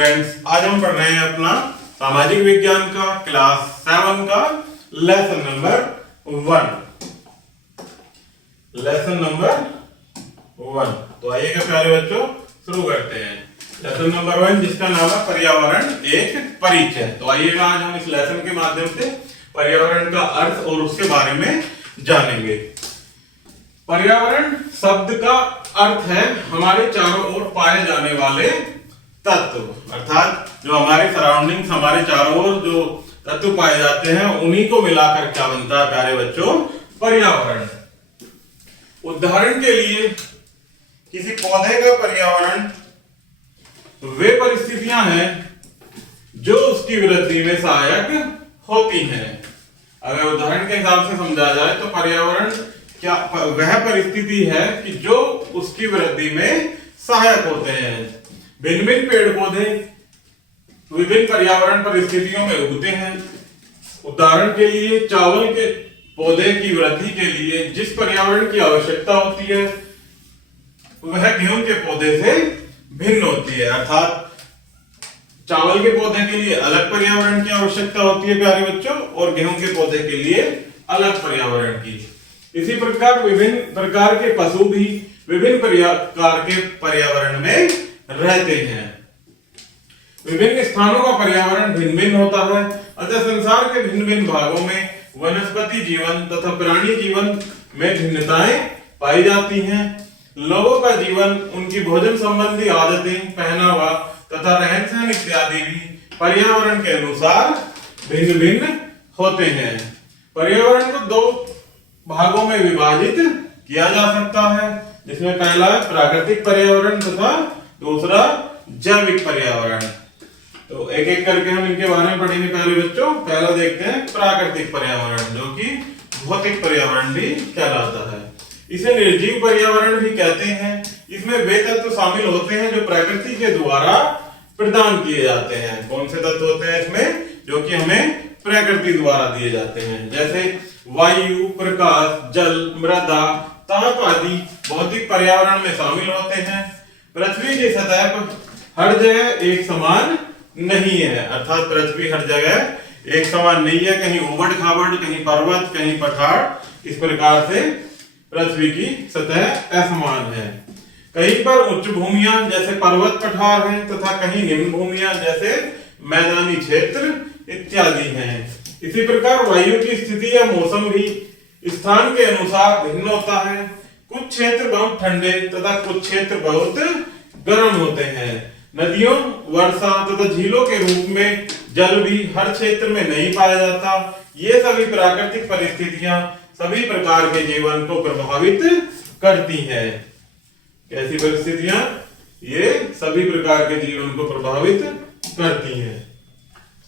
Students, आज हम पढ़ रहे हैं अपना सामाजिक विज्ञान का क्लास 7 का लेसन नंबर 1। तो आइएगा प्यारे बच्चों, शुरू करते हैं लेसन नंबर 1, जिसका नाम है पर्यावरण एक परिचय। तो आइएगा आज हम इस लेसन के माध्यम से पर्यावरण का अर्थ और उसके बारे में जानेंगे। पर्यावरण शब्द का अर्थ है हमारे चारों ओर पाए जाने वाले तत्व, अर्थात जो हमारे सराउंडिंग्स, हमारे चारों ओर जो तत्व पाए जाते हैं उन्हीं को मिलाकर क्या बनता है प्यारे बच्चों, पर्यावरण। उदाहरण के लिए किसी पौधे का पर्यावरण वे परिस्थितियां हैं जो उसकी वृद्धि में सहायक होती हैं। अगर उदाहरण के हिसाब से समझा जाए तो पर्यावरण क्या वह परिस्थिति है कि जो उसकी वृद्धि में सहायक होते हैं। भिन्न भिन्न पेड़ पौधे विभिन्न पर्यावरण परिस्थितियों में उगते हैं। उदाहरण के लिए चावल के पौधे की वृद्धि के लिए जिस पर्यावरण की आवश्यकता होती है वह गेहूं के पौधे से भिन्न होती है, अर्थात चावल के पौधे के लिए अलग पर्यावरण की आवश्यकता होती है प्यारे बच्चों, और गेहूं के पौधे के लिए अलग पर्यावरण की। इसी प्रकार विभिन्न प्रकार के पशु भी विभिन्न प्रकार के पर्यावरण में रहते हैं। विभिन्न स्थानों का पर्यावरण भिन्न भिन्न होता है, अतः संसार के भिन्न भिन्न भागों में वनस्पति जीवन तथा प्राणी जीवन में भिन्नताएं पाई जाती हैं। लोगों का जीवन, उनकी भोजन संबंधी आदतें, पहनावा तथा रहन सहन इत्यादि भी पर्यावरण के अनुसार भिन्न भिन्न होते हैं। पर्यावरण को दो भागों में विभाजित किया जा सकता है, जिसमें पहला है प्राकृतिक पर्यावरण तथा दूसरा जैविक पर्यावरण। तो एक एक करके हम इनके बारे में पढ़ेंगे प्यारे बच्चों। पहला देखते हैं प्राकृतिक पर्यावरण, जो कि भौतिक पर्यावरण भी कहलाता है। इसे निर्जीव पर्यावरण भी कहते हैं। इसमें वे तत्व शामिल होते हैं जो प्रकृति के द्वारा प्रदान किए जाते हैं। कौन से तत्व होते हैं इसमें? जो कि हमें प्रकृति द्वारा दिए जाते हैं, जैसे वायु, प्रकाश, जल, मृदा, ताप आदि भौतिक पर्यावरण में शामिल होते हैं। पृथ्वी की सतह पर हर जगह एक समान नहीं है, अर्थात पृथ्वी हर जगह एक समान नहीं है, कहीं उबड़ खाबड़, कहीं पर्वत, कहीं पठार। इस प्रकार से पृथ्वी की सतह असमान है। कहीं पर उच्च भूमियां जैसे पर्वत पठार हैं तथा कहीं निम्न भूमियां जैसे मैदानी क्षेत्र इत्यादि हैं। इसी प्रकार वायु की स्थिति या मौसम भी स्थान के अनुसार भिन्न होता है। कुछ क्षेत्र बहुत ठंडे तथा कुछ क्षेत्र बहुत गर्म होते हैं। नदियों, वर्षा तथा झीलों के रूप में जल भी हर क्षेत्र में नहीं पाया जाता। ये सभी प्राकृतिक परिस्थितियां सभी प्रकार के जीवन को प्रभावित करती हैं। कैसी परिस्थितियां? ये सभी प्रकार के जीवन को प्रभावित करती हैं।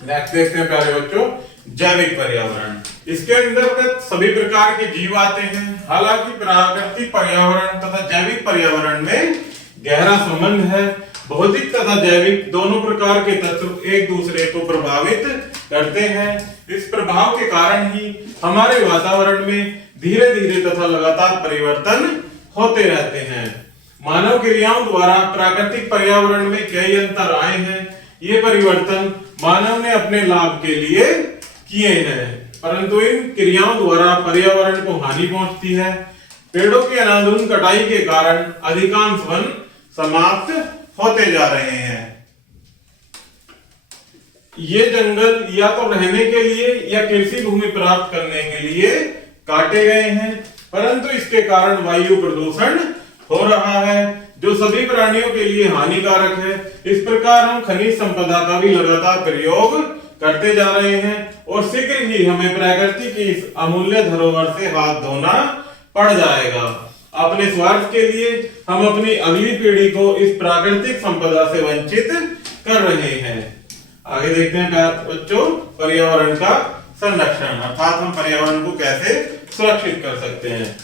नेक्स्ट देखते हैं प्यारे बच्चों, जैविक पर्यावरण। इसके अंतर्गत सभी प्रकार के जीव आते हैं। हालांकि प्राकृतिक पर्यावरण तथा जैविक पर्यावरण में गहरा संबंध है। भौतिक तथा जैविक दोनों प्रकार के तत्व एक दूसरे को प्रभावित करते हैं। इस प्रभाव के कारण ही हमारे वातावरण में धीरे धीरे तथा लगातार परिवर्तन होते रहते हैं। मानव क्रियाओं द्वारा प्राकृतिक पर्यावरण में कई अंतर आए हैं। ये परिवर्तन मानव ने अपने लाभ के लिए किए हैं, परंतु इन क्रियाओं द्वारा पर्यावरण को हानि पहुंचती है। पेड़ों की अनाधुन कटाई के कारण अधिकांश वन समाप्त होते जा रहे हैं। ये जंगल या तो रहने के लिए या कृषि भूमि प्राप्त करने के लिए काटे गए हैं, परंतु इसके कारण वायु प्रदूषण हो रहा है, जो सभी प्राणियों के लिए हानिकारक है। इस प्रकार हम खनिज संपदा का भी लगातार प्रयोग करते जा रहे हैं और शीघ्र ही हमें प्रकृति की इस अमूल्य धरोहर से हाथ धोना पड़ जाएगा। अपने स्वार्थ के लिए हम अपनी अगली पीढ़ी को इस प्राकृतिक संपदा से वंचित कर रहे हैं। आगे देखते हैं बच्चों, पर्यावरण का संरक्षण, अर्थात हम पर्यावरण को कैसे सुरक्षित कर सकते हैं।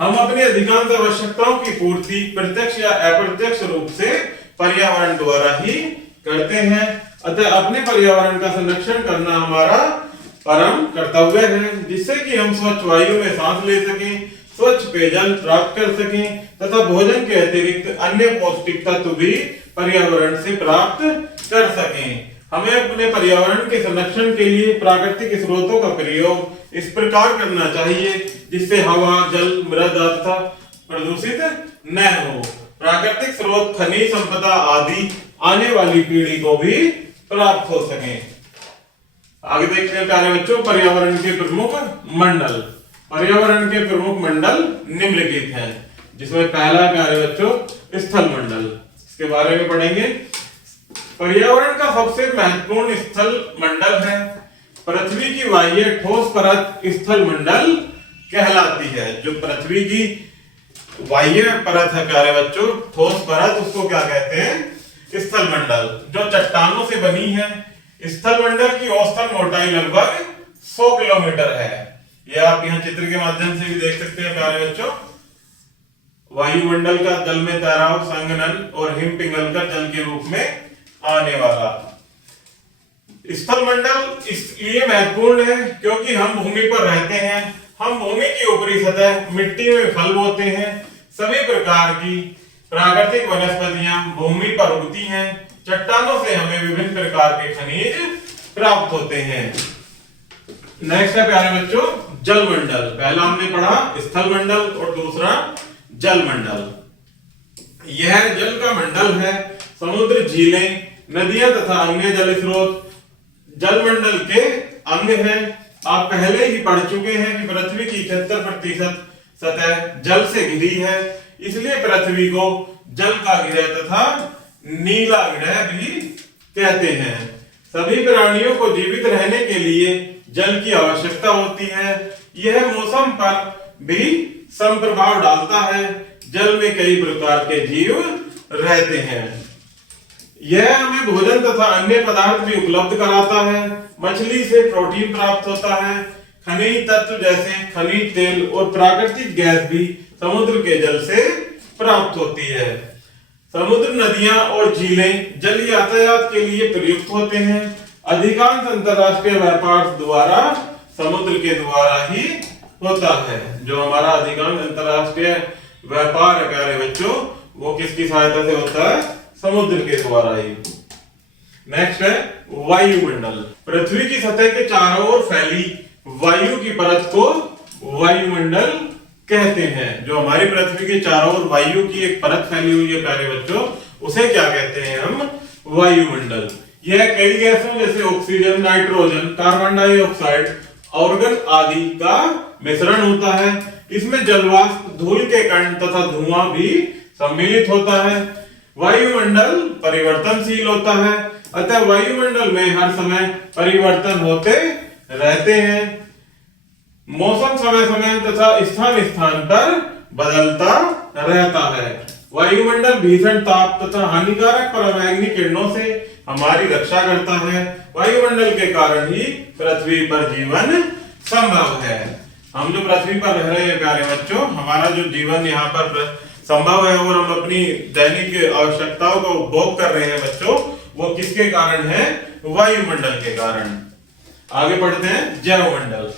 हम अपनी अधिकांश आवश्यकताओं की पूर्ति प्रत्यक्ष या अप्रत्यक्ष रूप से पर्यावरण द्वारा ही करते हैं, अतः अपने पर्यावरण का संरक्षण करना हमारा परम कर्तव्य है, जिससे कि हम स्वच्छ वायु में सांस ले सकें, स्वच्छ पेयजल प्राप्त कर सकें तथा भोजन के अतिरिक्त अन्य पौष्टिक तत्व भी पर्यावरण से प्राप्त कर सकें। हमें अपने पर्यावरण के संरक्षण के लिए प्राकृतिक स्रोतों का प्रयोग इस प्रकार करना चाहिए जिससे हवा, जल, मृदा तथा प्रदूषित न हो। प्राकृतिक स्रोत, खनिज संपदा आदि आने वाली पीढ़ी को भी प्राप्त हो सके। आगे देखते हैं प्यारे बच्चों, पर्यावरण के प्रमुख मंडल। पर्यावरण के प्रमुख मंडल निम्नलिखित हैं, जिसमें पहला प्यारे बच्चों स्थल मंडल, इसके बारे में पढ़ेंगे। पर्यावरण का सबसे महत्वपूर्ण स्थल मंडल है। पृथ्वी की बाह्य ठोस परत स्थल मंडल कहलाती है। जो पृथ्वी की बाह्य परत है प्यारे बच्चों, ठोस परत, उसको क्या कहते हैं? स्थल मंडल। जो चट्टानों से बनी है। स्थल मंडल की औसतन मोटाई लगभग 100 किलोमीटर है। यह आप यहाँ चित्र के माध्यम से भी देख सकते हैं प्यारे बच्चों। वायुमंडल का जल में तैराव, संघनन और हिम पिघलकर जल के रूप में आने वाला। स्थल मंडल इसलिए महत्वपूर्ण है क्योंकि हम भूमि पर रहते हैं। हम भूमि की ऊपरी सतह मिट्टी में फल बोते हैं। सभी प्रकार की प्राकृतिक वनस्पतियां भूमि पर उगती हैं। चट्टानों से हमें विभिन्न प्रकार के खनिज प्राप्त होते हैं। नेक्स्ट है प्यारे बच्चों जल मंडल। पहला हमने पढ़ा स्थल मंडल और दूसरा जल मंडल। यह जल का मंडल है। समुद्र, झीलें, नदियां तथा अन्य जल स्रोत जल मंडल के अंग हैं। आप पहले ही पढ़ चुके हैं कि पृथ्वी की 73% सतह जल से घिरी है, इसलिए पृथ्वी को जल का ग्रह तथा नीला ग्रह भी कहते हैं। सभी प्राणियों को जीवित रहने के लिए जल की आवश्यकता होती है। यह मौसम पर भी संप्रभाव डालता है। जल में कई प्रकार के जीव रहते हैं। यह हमें भोजन तथा अन्य पदार्थ भी उपलब्ध कराता है। मछली से प्रोटीन प्राप्त होता है। खनिज तत्व जैसे खनिज तेल और प्राकृतिक गैस भी समुद्र के जल से प्राप्त होती है। समुद्र, नदियां और झीलें जल यातायात के लिए प्रयुक्त होते हैं। अधिकांश अंतरराष्ट्रीय व्यापार द्वारा समुद्र के द्वारा ही होता है। जो हमारा अधिकांश अंतरराष्ट्रीय व्यापार है प्यारे बच्चों, वो किसकी सहायता से होता है? समुद्र के द्वारा ही। नेक्स्ट है वायुमंडल। पृथ्वी की सतह के चारों ओर फैली वायु की परत को वायुमंडल कहते हैं। जो हमारी पृथ्वी के चारों ओर वायु की एक परत फैली हुई है प्यारे बच्चों, उसे क्या कहते हैं हम? वायुमंडल। यह कई गैसों जैसे oxygen, nitrogen, carbon dioxide, organ आदि का मिश्रण होता है। इसमें जलवाष्प, धूल के कण तथा धुआं भी सम्मिलित होता है। वायुमंडल परिवर्तनशील होता है, अतः वायुमंडल में हर समय परिवर्तन होते रहते हैं। मौसम समय समय तथा स्थान स्थान पर बदलता रहता है। वायुमंडल भीषण ताप तथा हानिकारक पराबैंगनी किरणों से हमारी रक्षा करता है। वायुमंडल के कारण ही पृथ्वी पर जीवन संभव है। हम जो पृथ्वी पर रह रहे हैं प्यारे बच्चों, हमारा जो जीवन यहाँ पर संभव है और हम अपनी दैनिक आवश्यकताओं का उपभोग कर रहे हैं बच्चों, वो किसके कारण है? वायुमंडल के कारण। आगे बढ़ते हैं जैवमंडल।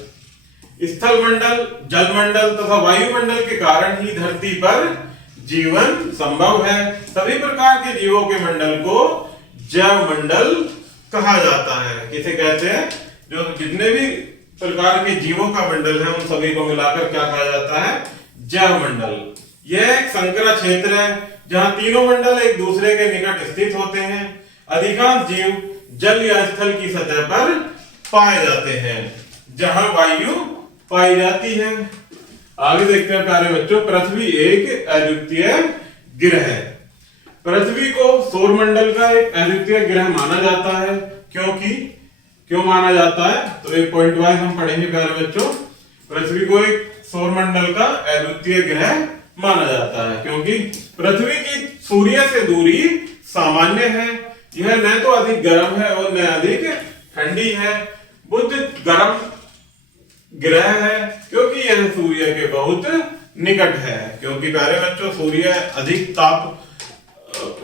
स्थल मंडल, जल मंडल तथा वायुमंडल के कारण ही धरती पर जीवन संभव है। सभी प्रकार के जीवों के मंडल को जैवमंडल कहा जाता है। किसे कहते हैं? जो जितने भी प्रकार के जीवों का मंडल है उन सभी को मिलाकर क्या कहा जाता है? जैवमंडल। यह एक संकरा क्षेत्र है जहां तीनों मंडल एक दूसरे के निकट स्थित होते हैं। अधिकांश जीव जल या स्थल की सतह पर पाए जाते हैं जहां वायु पाई जाती है। आगे देखते हैं प्यारे बच्चों, पृथ्वी एक अद्वितीय ग्रह है। पृथ्वी को सौरमंडल का एक अद्वितीय ग्रह माना जाता है। क्यों माना जाता है? तो एक पॉइंट वाइज हम पढ़ेंगे प्यारे बच्चों। पृथ्वी को एक सौरमंडल का अद्वितीय ग्रह माना जाता है क्योंकि पृथ्वी की सूर्य से दूरी सामान्य है। यह न तो अधिक गर्म है और न अधिक ठंडी है। बुध गर्म ग्रह है क्योंकि यह सूर्य के बहुत निकट है। क्योंकि प्यारे बच्चों सूर्य अधिक ताप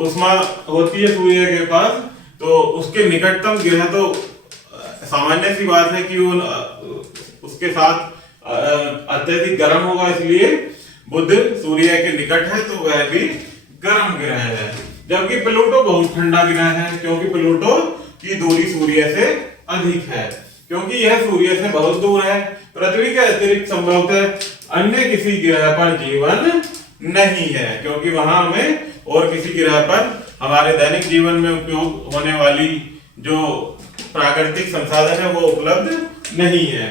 उष्मा होती है सूर्य के पास, तो उसके निकटतम ग्रह तो सामान्य सी बात है कि वो उसके साथ अत्यधिक गर्म होगा, इसलिए बुध सूर्य के निकट है तो वह भी गर्म ग्रह है। जबकि प्लूटो बहुत ठंडा ग्रह है, क्योंकि प्लूटो की दूरी सूर्य से अधिक है, क्योंकि यह सूर्य से बहुत दूर है। पृथ्वी के अतिरिक्त संभवतः अन्य किसी ग्रह पर जीवन नहीं है, क्योंकि वहां हमें और किसी ग्रह पर हमारे दैनिक जीवन में उपयोग होने वाली जो प्राकृतिक संसाधन है वो उपलब्ध नहीं है।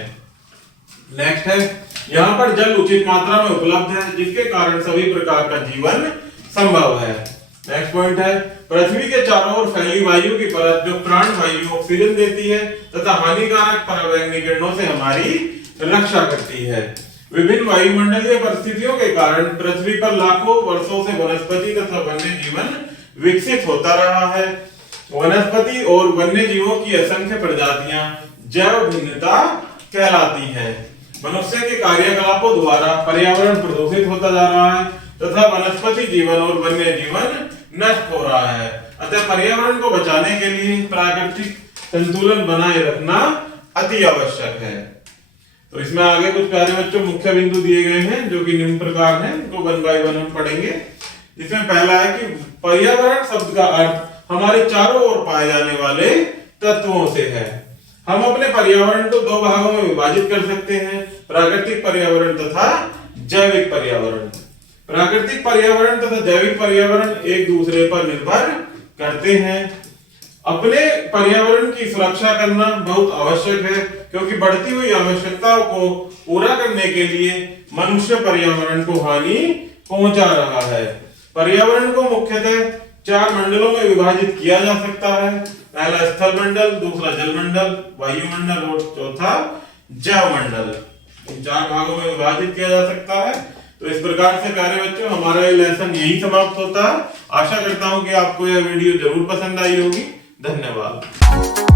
नेक्स्ट है, यहाँ पर जल उचित मात्रा में उपलब्ध है, जिसके कारण सभी प्रकार का जीवन संभव है। नेक्स्ट पॉइंट है, पृथ्वी के चारों ओर फैली वायु की परत जो प्राण वायु ऑक्सीजन देती है तथा हानिकारक पराबैंगनी किरणों से हमारी रक्षा करती है। विभिन्न वायुमंडलीय परिस्थितियों के कारण पृथ्वी पर लाखों वर्षों से वनस्पति तथा वन्य जीवन विकसित होता रहा है। वनस्पति और वन्य जीवों की असंख्य प्रजातियां जैव विविधता कहलाती हैं। मनुष्य के कार्यकलापों द्वारा पर्यावरण प्रदूषित होता जा रहा है तथा वनस्पति जीवन और वन्य जीवन नष्ट हो रहा है। अतः पर्यावरण को बचाने के लिए प्राकृतिक संतुलन बनाए रखना अति आवश्यक है। तो इसमें आगे कुछ प्यारे बच्चों मुख्य बिंदु दिए गए हैं जो कि निम्न प्रकार हैं, इनको वन बाय वन हम पढ़ेंगे। जिसमें पहला है कि पर्यावरण शब्द का अर्थ हमारे चारों ओर पाए जाने वाले तत्वों से है। हम अपने पर्यावरण को दो भागों में विभाजित कर सकते हैं, प्राकृतिक पर्यावरण तथा जैविक पर्यावरण। प्राकृतिक पर्यावरण तथा जैविक पर्यावरण एक दूसरे पर निर्भर करते हैं। अपने पर्यावरण की सुरक्षा करना बहुत आवश्यक है, क्योंकि बढ़ती हुई आवश्यकताओं को पूरा करने के लिए मनुष्य पर्यावरण को हानि पहुंचा रहा है। पर्यावरण को मुख्यतः 4 मंडलों में विभाजित किया जा सकता है। पहला स्थल मंडल, दूसरा जल मंडल, वायुमंडल और चौथा जैव मंडल। इन 4 भागों में विभाजित किया जा सकता है। तो इस प्रकार से प्यारे बच्चों हमारा ये लेसन यही समाप्त होता है। आशा करता हूं कि आपको यह वीडियो जरूर पसंद आई होगी। धन्यवाद।